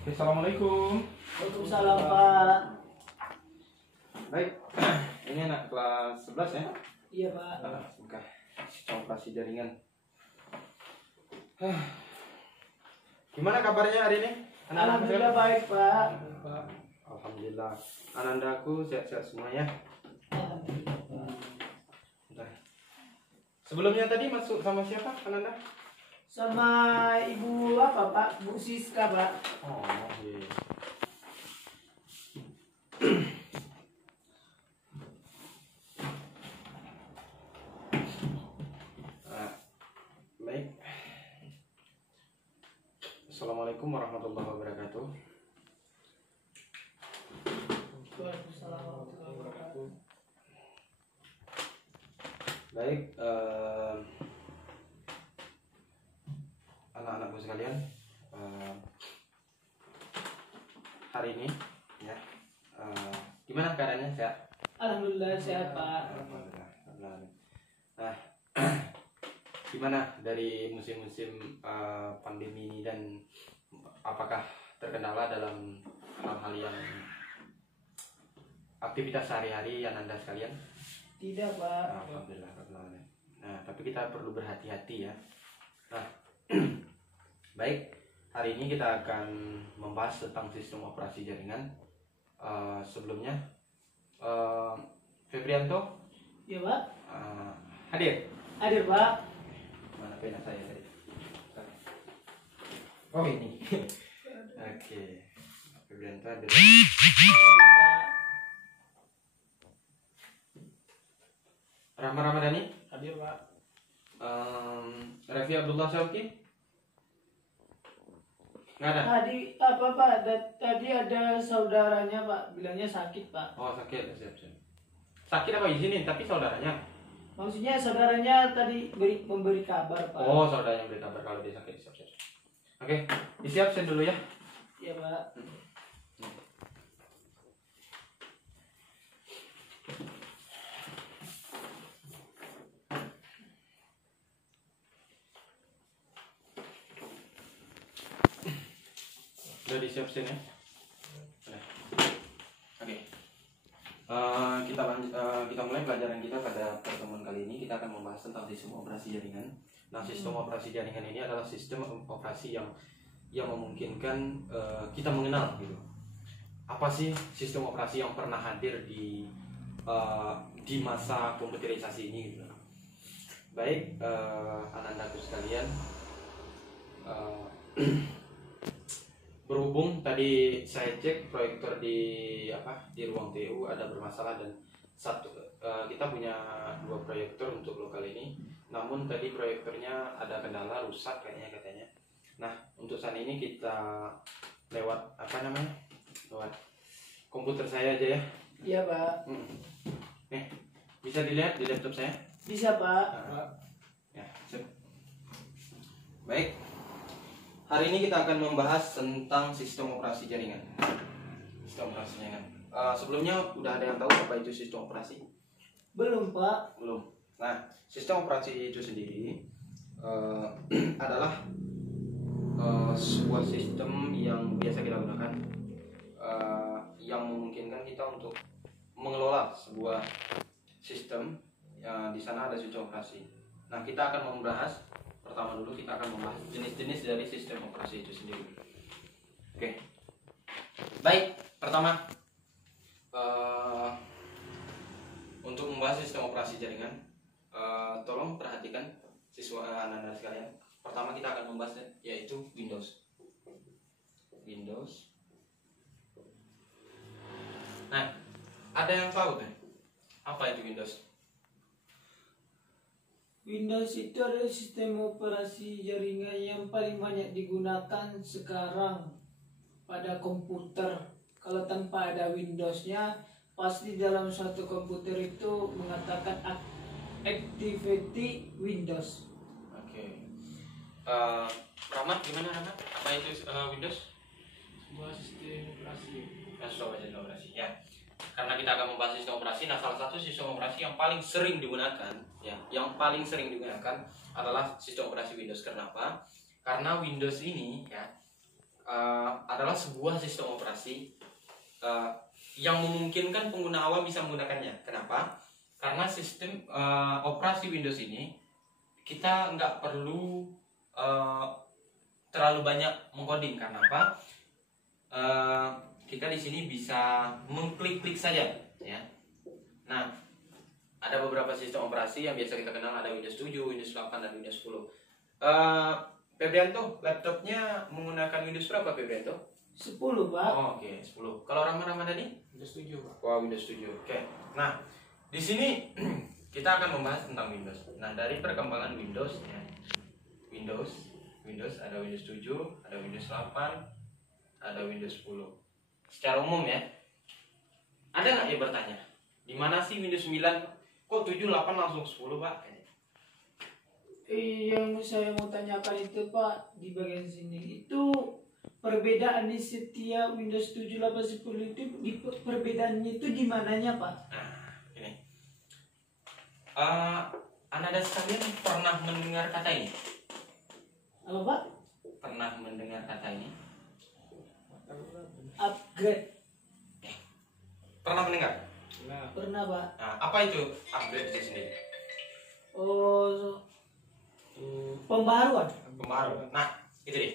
Assalamualaikum. Waalaikumsalam, Pak. Baik, ini anak kelas 11 ya? Iya, Pak. Bukan, operasi jaringan. Gimana kabarnya hari ini? Alhamdulillah baik, Pak. Alhamdulillah. Anandaku sehat-sehat semua ya. Alhamdulillah, Pak. Bentar. Sebelumnya tadi masuk sama siapa, Ananda? Sama Ibu apa, Pak? Bu Siska, Pak. Oh, iya. Baik. Assalamualaikum warahmatullahi wabarakatuh. Waalaikumsalam warahmatullahi wabarakatuh. Baik, anak-anakku sekalian, hari ini ya, gimana keadaannya, sehat? Alhamdulillah sehat, Pak. Alhamdulillah. Nah, gimana dari musim-musim pandemi ini dan apakah terkendala dalam hal-hal yang aktivitas sehari-hari Anda sekalian? Tidak, Pak. Alhamdulillah. Nah, tapi kita perlu berhati-hati ya. Nah, baik, hari ini kita akan membahas tentang sistem operasi jaringan. Sebelumnya, Febrianto, Iya, Pak. hadir. Hadir, Pak. Mana pena saya tadi? Oh, ini. Oke, Febrianto hadir. Hadir, Pak. Rahma Ramadhani, Hadir, Pak. Raffi Abdullah Syauki, nggak ada. Tadi apa, Pak? Tadi ada saudaranya, Pak. Bilangnya sakit, Pak. Oh, sakit, siap. Sakit apa izinin, tapi saudaranya. Maksudnya saudaranya tadi memberi kabar, Pak. Oh, saudaranya beri kabar kalau dia sakit, siap. Oke, disiapin dulu ya. Iya, Pak. Udah disiapin ya. Oke. Kita mulai pelajaran kita pada pertemuan kali ini. Kita akan membahas tentang sistem operasi jaringan. Nah, sistem operasi jaringan ini adalah sistem operasi yang memungkinkan kita mengenal gitu. Apa sih sistem operasi yang pernah hadir di masa komputerisasi ini gitu. Baik, anak-anakku sekalian, berhubung tadi saya cek proyektor di ruang TU ada bermasalah dan kita punya 2 proyektor untuk lokal ini, namun tadi proyektornya ada kendala rusak katanya. Nah, untuk saat ini kita lewat lewat komputer saya aja ya. Iya, Pak. Nih, bisa dilihat di laptop saya. Bisa, Pak. Ya, sip. Baik. Hari ini kita akan membahas tentang sistem operasi jaringan. Sistem operasi jaringan. Sebelumnya udah ada yang tahu apa itu sistem operasi? Belum, Pak. Belum. Nah, sistem operasi itu sendiri adalah sebuah sistem yang biasa kita gunakan, yang memungkinkan kita untuk mengelola sebuah sistem. Di sana ada sistem operasi. Nah, kita akan membahas. Pertama dulu kita akan membahas jenis-jenis dari sistem operasi itu sendiri. Oke. Baik, pertama untuk membahas sistem operasi jaringan, tolong perhatikan siswa anak-anak sekalian. Pertama kita akan membahas yaitu Windows. Nah, ada yang tahu kan apa itu Windows? Windows itu adalah sistem operasi jaringan yang paling banyak digunakan sekarang pada komputer. Kalau tanpa ada Windows-nya, pasti dalam suatu komputer itu mengatakan activity Windows. Oke. Rahmat, gimana Rahmat? Apa itu Windows? Sebuah sistem operasi. Sistem operasi ya. Karena kita akan membahas sistem operasi, nah salah satu sistem operasi yang paling sering digunakan, ya, adalah sistem operasi Windows. Kenapa? Karena Windows ini, ya, adalah sebuah sistem operasi yang memungkinkan pengguna awam bisa menggunakannya. Kenapa? Karena sistem operasi Windows ini kita nggak perlu terlalu banyak mengcoding. Karena apa? Kita di sini bisa mengklik-klik saja, ya. Nah, ada beberapa sistem operasi yang biasa kita kenal, ada Windows 7, Windows 8, dan Windows 10. Febrianto, laptopnya menggunakan Windows berapa, Febrianto? 10, Pak. Oh, oke, 10. Kalau Rama tadi? Windows 7, Pak. Wah, Windows 7. Oke. Nah, di sini kita akan membahas tentang Windows. Nah, dari perkembangan Windows, ya. Windows ada Windows 7, ada Windows 8, ada Windows 10. Secara umum ya. Ada nggak yang bertanya? Di mana sih Windows 9? Kok 7, 8 langsung 10, Pak? Yang saya mau tanyakan itu, Pak, di bagian sini itu perbedaan di setiap Windows 7, 8, 10 itu perbedaannya itu di mananya, Pak? Nah, ini. Anda sekalian pernah mendengar kata ini? Apa, Pak? Pernah mendengar kata ini? Upgrade. Pernah mendengar? Nah, Pernah, Pak. Nah, apa itu upgrade itu sendiri? Oh, pembaruan. Pembaru. Nah, itu deh.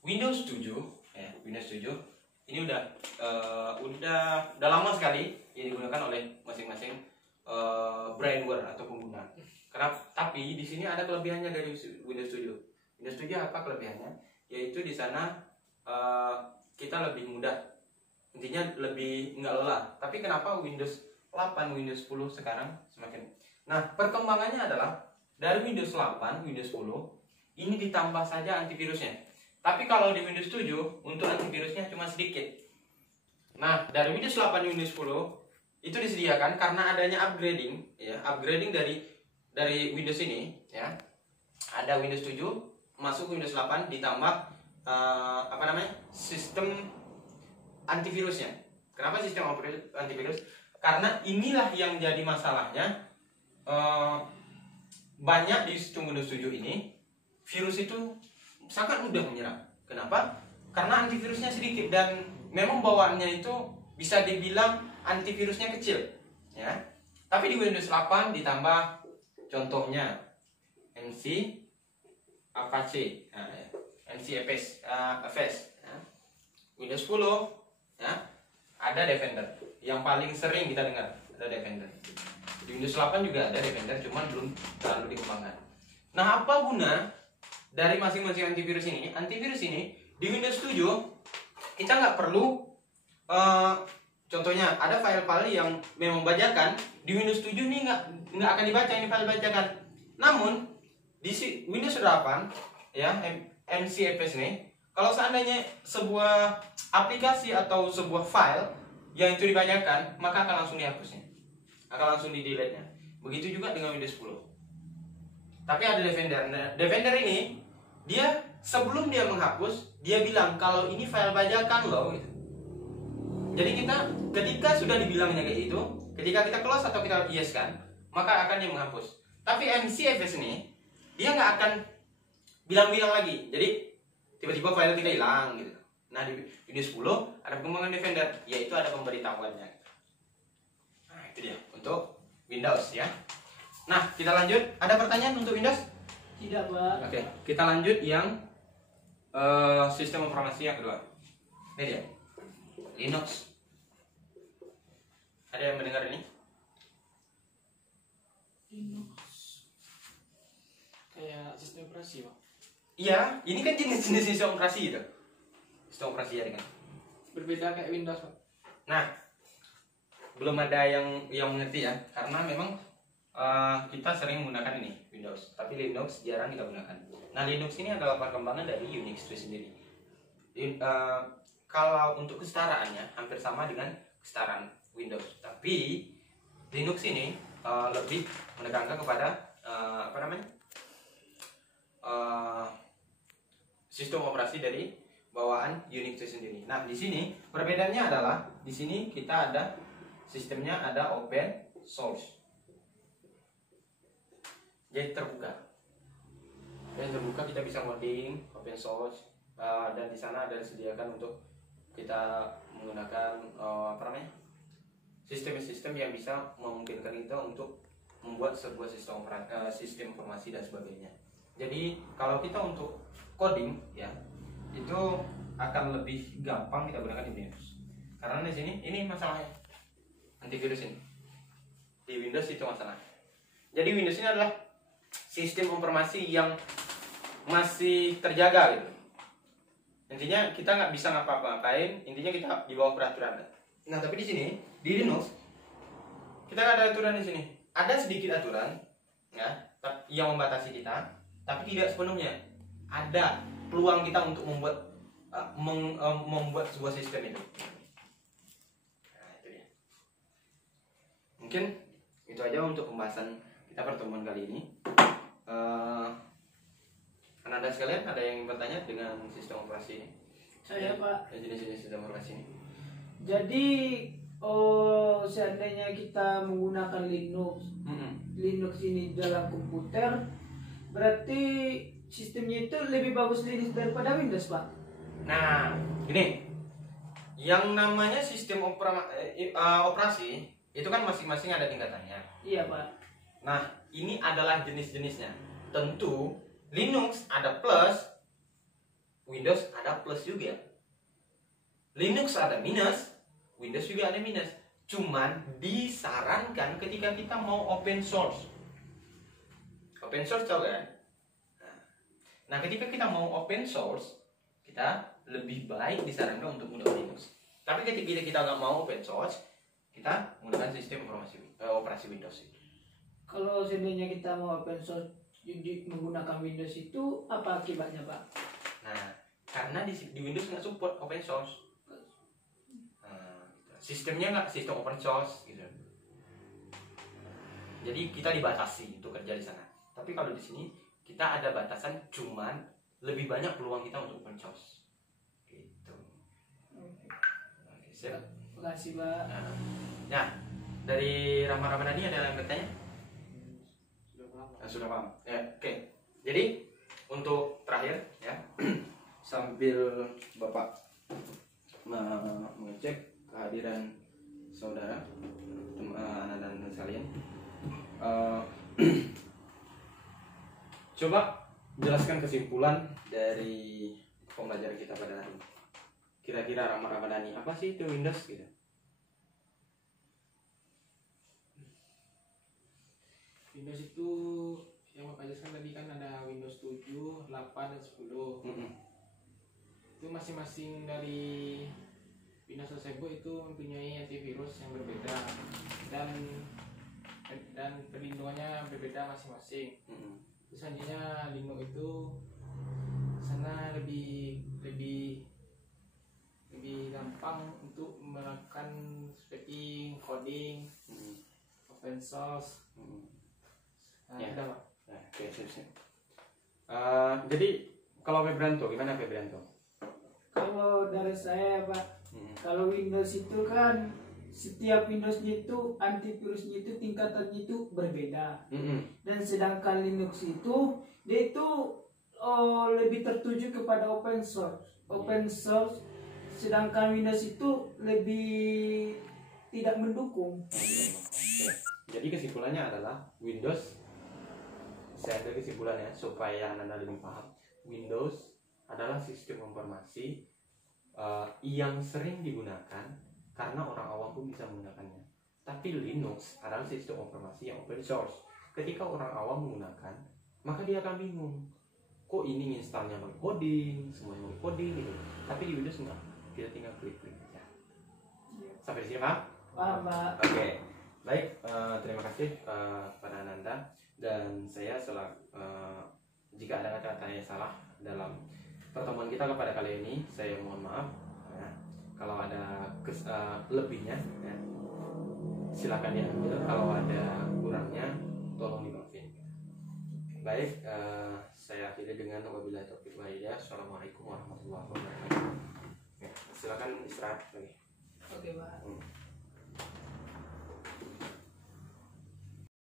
Windows 7, ya, Windows 7 ini udah lama sekali ini digunakan oleh masing-masing brandware atau pengguna. Tapi di sini ada kelebihannya dari Windows 7. Windows 7 apa kelebihannya? Yaitu di sana kita lebih mudah, intinya lebih nggak lelah. Tapi kenapa Windows 8, Windows 10 sekarang semakin? Nah, perkembangannya adalah dari Windows 8, Windows 10 ini ditambah saja antivirusnya. Tapi kalau di Windows 7 untuk antivirusnya cuma sedikit. Nah, dari Windows 8 Windows 10 itu disediakan karena adanya upgrading, ya, upgrading dari Windows ini, ya. Ada Windows 7 masuk Windows 8 ditambah sistem antivirusnya. Kenapa sistem antivirus? Karena inilah yang jadi masalahnya. Banyak di sistem Windows 7 ini virus itu sangat mudah menyerang. Kenapa? Karena antivirusnya sedikit dan memang bawaannya itu bisa dibilang antivirusnya kecil, ya. Tapi di Windows 8 ditambah contohnya MC Apache, MC FS, ya. Windows 10, ya, ada Defender. Yang paling sering kita dengar ada Defender. Di Windows 8 juga ada Defender, cuman belum terlalu dikembangkan. Nah, apa guna dari masing-masing antivirus ini? Antivirus ini di Windows 7 kita nggak perlu, contohnya ada file-file yang memang bajakan di Windows 7 ini nggak akan dibaca ini file bajakan. Namun di Windows 8, ya, MCFS ini, kalau seandainya sebuah aplikasi atau sebuah file yang itu dibacakan, maka akan langsung dihapusnya, akan langsung di delete-nya. Begitu juga dengan Windows 10. Tapi ada Defender. Nah, Defender ini dia sebelum dia menghapus, dia bilang kalau ini file bajakan loh, gitu. Jadi kita ketika sudah dibilangnya kayak gitu, ketika kita close atau kita yes kan, maka akan dia menghapus. Tapi MCFS ini dia nggak akan bilang-bilang lagi. Jadi tiba-tiba file kita hilang gitu. Nah, di Windows 10 ada perkembangan Defender, yaitu ada pemberitahuannya. Nah, itu dia untuk Windows, ya. Nah, kita lanjut. Ada pertanyaan untuk Windows? Tidak, Pak. Oke, kita lanjut yang sistem operasi yang kedua. Ini dia, Linux. Ada yang mendengar ini? Linux kayak sistem operasi, Pak. Iya, ini kan jenis-jenis sistem operasi itu. Sistem operasi jaringan. Berbeda kayak Windows, Pak. Nah, belum ada yang mengerti ya, karena memang kita sering menggunakan ini Windows, tapi Linux jarang kita gunakan. Nah, Linux ini adalah perkembangan dari Unix itu sendiri. Kalau untuk kesetaraannya hampir sama dengan kesetaraan Windows, tapi Linux ini lebih menekankan kepada sistem operasi dari bawaan Unix itu sendiri. Nah, di sini perbedaannya adalah di sini kita ada sistemnya ada open source. Jadi terbuka. Dan terbuka kita bisa modding open source, dan di sana ada disediakan untuk kita menggunakan sistem-sistem yang bisa memungkinkan kita untuk membuat sebuah sistem informasi dan sebagainya. Jadi kalau kita untuk coding ya itu akan lebih gampang kita gunakan di Linux. Karena di sini ini masalahnya antivirus ini di Windows itu masalahnya. Jadi Windows ini adalah sistem informasi yang masih terjaga gitu. Intinya kita nggak bisa ngapa-ngapain, intinya kita di bawah peraturan. Nah tapi di sini di Linux kita nggak ada aturan di sini. Ada sedikit aturan ya yang membatasi kita, tapi tidak sepenuhnya. Ada peluang kita untuk membuat sebuah sistem itu. Nah, itu dia. Mungkin itu aja untuk pembahasan kita pertemuan kali ini. Anda sekalian ada yang bertanya dengan sistem operasi ini? Saya Pak. Jenis-jenis sistem operasi ini. Jadi seandainya kita menggunakan Linux ini dalam komputer, berarti sistemnya itu lebih bagus Linux daripada Windows, Pak. Nah, ini yang namanya sistem operasi itu kan masing-masing ada tingkatannya. Iya, Pak. Nah, ini adalah jenis-jenisnya. Tentu Linux ada plus, Windows ada plus juga. Linux ada minus, Windows juga ada minus. Cuman disarankan ketika kita mau open source. Open source tahu kan? Nah, ketika kita mau open source, kita lebih baik disarankan untuk menggunakan Linux. Tapi ketika kita nggak mau open source, kita menggunakan sistem operasi Windows. Kalau seandainya kita mau open source menggunakan Windows itu apa akibatnya, Pak? Nah, karena di Windows nggak support open source. Nah, sistemnya nggak sistem open source gitu. Jadi kita dibatasi untuk kerja di sana. Tapi kalau di sini kita ada batasan, cuman lebih banyak peluang kita untuk open source. Gitu. Oke, siap. Terima kasih, Pak. Nah, dari Rama Ramadhani ada yang bertanya? Sudah paham. Ya, oke. Jadi untuk terakhir ya, sambil Bapak mengecek kehadiran saudara, anak dan sekalian, coba jelaskan kesimpulan dari pembelajaran kita pada hari ini. Kira-kira Rama Ramadhani apa sih itu Windows gitu? Windows itu yang Bapak jelaskan tadi kan ada Windows 7, 8, dan 10. Itu masing-masing dari Windows tersebut itu mempunyai antivirus yang berbeda dan perlindungannya berbeda masing-masing. Selanjutnya Linux itu sana lebih gampang untuk melakukan seperti coding, open source. Nah, Ya. udah, Pak. Nah, oke, siap. Jadi kalau Febranto gimana Febranto? Kalau dari saya, Pak, kalau Windows itu kan setiap Windowsnya itu antivirusnya itu tingkatannya itu berbeda. Dan sedangkan Linux itu dia itu lebih tertuju kepada open source. Sedangkan Windows itu lebih tidak mendukung. Jadi kesimpulannya adalah Windows, saya ada kesimpulannya supaya Anda lebih paham. Windows adalah sistem informasi yang sering digunakan karena orang awam pun bisa menggunakannya. Tapi Linux adalah sistem informasi yang open source. Ketika orang awam menggunakan, maka dia akan bingung. Kok ini installnya pakai coding, semuanya pakai coding gitu. Tapi di Windows enggak, kita tinggal klik-klik aja. Sampai di sini, Pak? Paham, Pak? Oke. Baik, terima kasih pada Ananda, dan saya jika ada kata-kata yang salah dalam pertemuan kita pada kali ini, saya mohon maaf ya. Kalau ada lebihnya ya, silakan diambil. Kalau ada kurangnya tolong dimaafin. Baik, saya akhiri dengan wabillahi taufiq wal hidayah. Assalamualaikum warahmatullahi wabarakatuh. Ya, silakan istirahat lagi. Oke, Pak.